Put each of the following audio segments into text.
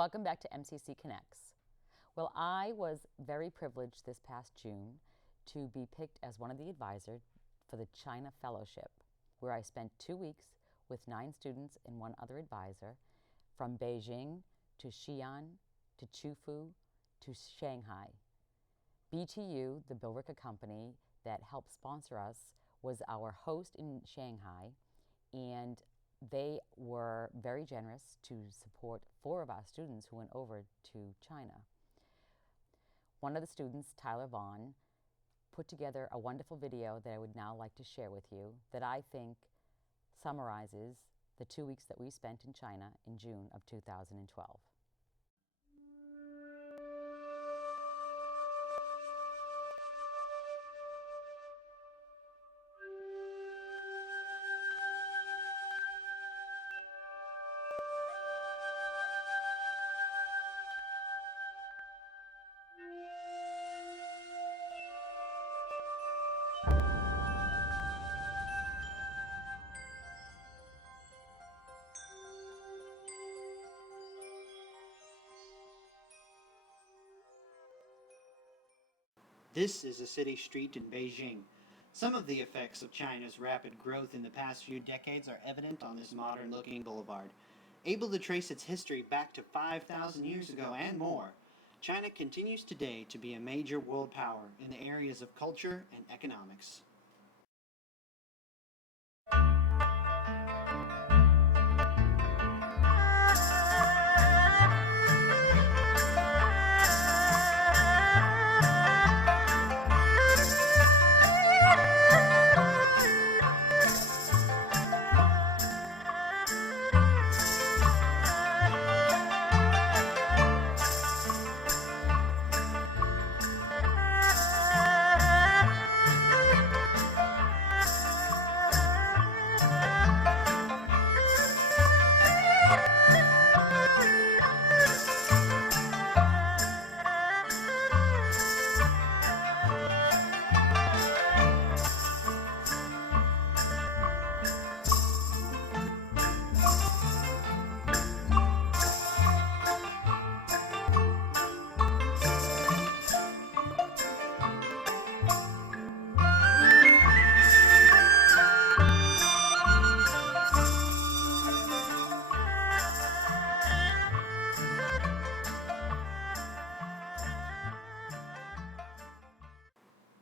Welcome back to MCC Connects. Well, I was very privileged this past June to be picked as one of the advisors for the China Fellowship, where I spent 2 weeks with 9 students and 1 other advisor from Beijing to Xi'an to Qufu to Shanghai. BTU, the Billerica company that helped sponsor us, was our host in Shanghai, and they were very generous to support 4 of our students who went over to China. One of the students, Tyler Vaugh, put together a wonderful video that I would now like to share with you that I think summarizes the 2 weeks that we spent in China in June of 2012. This is a city street in Beijing. Some of the effects of China's rapid growth in the past few decades are evident on this modern-looking boulevard. Able to trace its history back to 5,000 years ago and more, China continues today to be a major world power in the areas of culture and economics.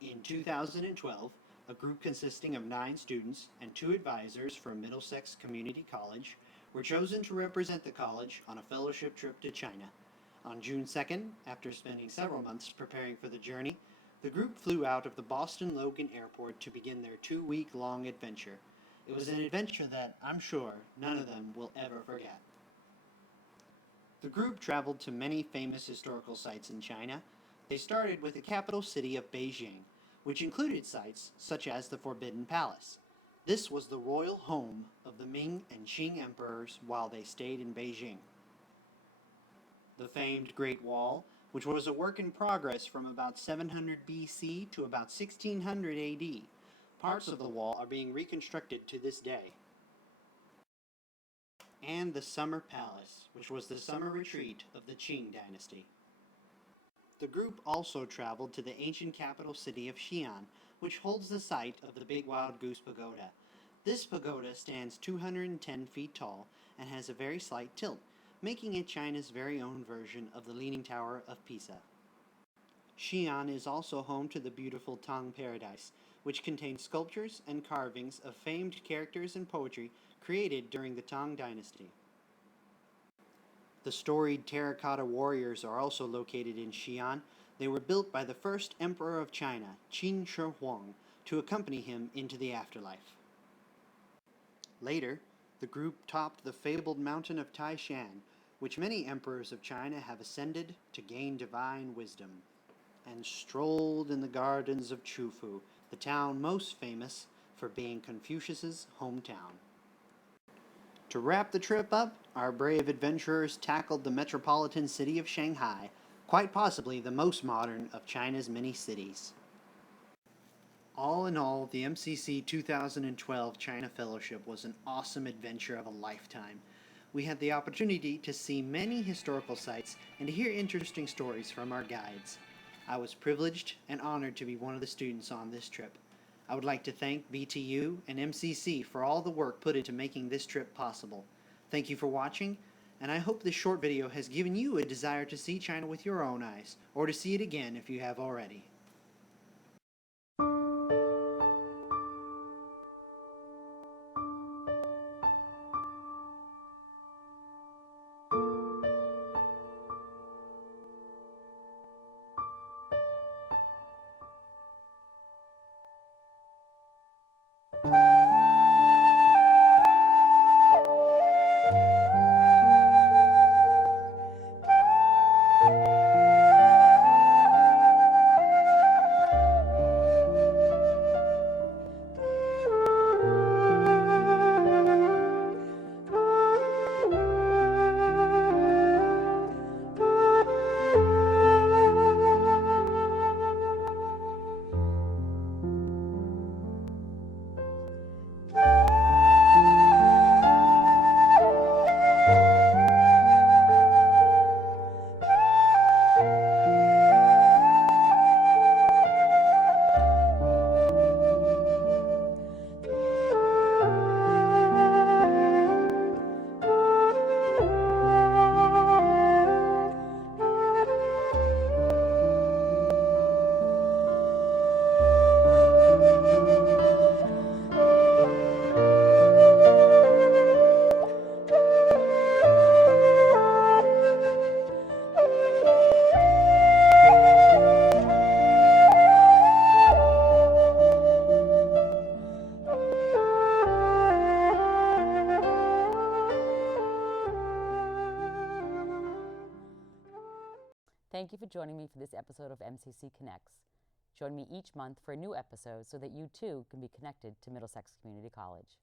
In 2012, a group consisting of 9 students and 2 advisors from Middlesex Community College were chosen to represent the college on a fellowship trip to China. On June 2nd, after spending several months preparing for the journey, the group flew out of the Boston Logan Airport to begin their 2-week-long adventure. It was an adventure that, I'm sure, none of them will ever forget. The group traveled to many famous historical sites in China. They started with the capital city of Beijing, which included sites such as the Forbidden Palace. This was the royal home of the Ming and Qing emperors while they stayed in Beijing. The famed Great Wall, which was a work in progress from about 700 BC to about 1600 AD. Parts of the wall are being reconstructed to this day. And the Summer Palace, which was the summer retreat of the Qing dynasty. The group also traveled to the ancient capital city of Xi'an, which holds the site of the Big Wild Goose Pagoda. This pagoda stands 210 feet tall and has a very slight tilt, making it China's very own version of the Leaning Tower of Pisa. Xi'an is also home to the beautiful Tang Paradise, which contains sculptures and carvings of famed characters and poetry created during the Tang Dynasty. The storied terracotta warriors are also located in Xi'an. They were built by the first emperor of China, Qin Shi Huang, to accompany him into the afterlife. Later, the group topped the fabled mountain of Taishan, which many emperors of China have ascended to gain divine wisdom, and strolled in the gardens of Qufu, the town most famous for being Confucius's hometown. To wrap the trip up, our brave adventurers tackled the metropolitan city of Shanghai, quite possibly the most modern of China's many cities. All in all, the MCC 2012 China Fellowship was an awesome adventure of a lifetime. we had the opportunity to see many historical sites and to hear interesting stories from our guides. I was privileged and honored to be one of the students on this trip. I would like to thank BTU and MCC for all the work put into making this trip possible. Thank you for watching, and I hope this short video has given you a desire to see China with your own eyes, or to see it again if you have already. Thank you for joining me for this episode of MCC Connects. Join me each month for a new episode so that you too can be connected to Middlesex Community College.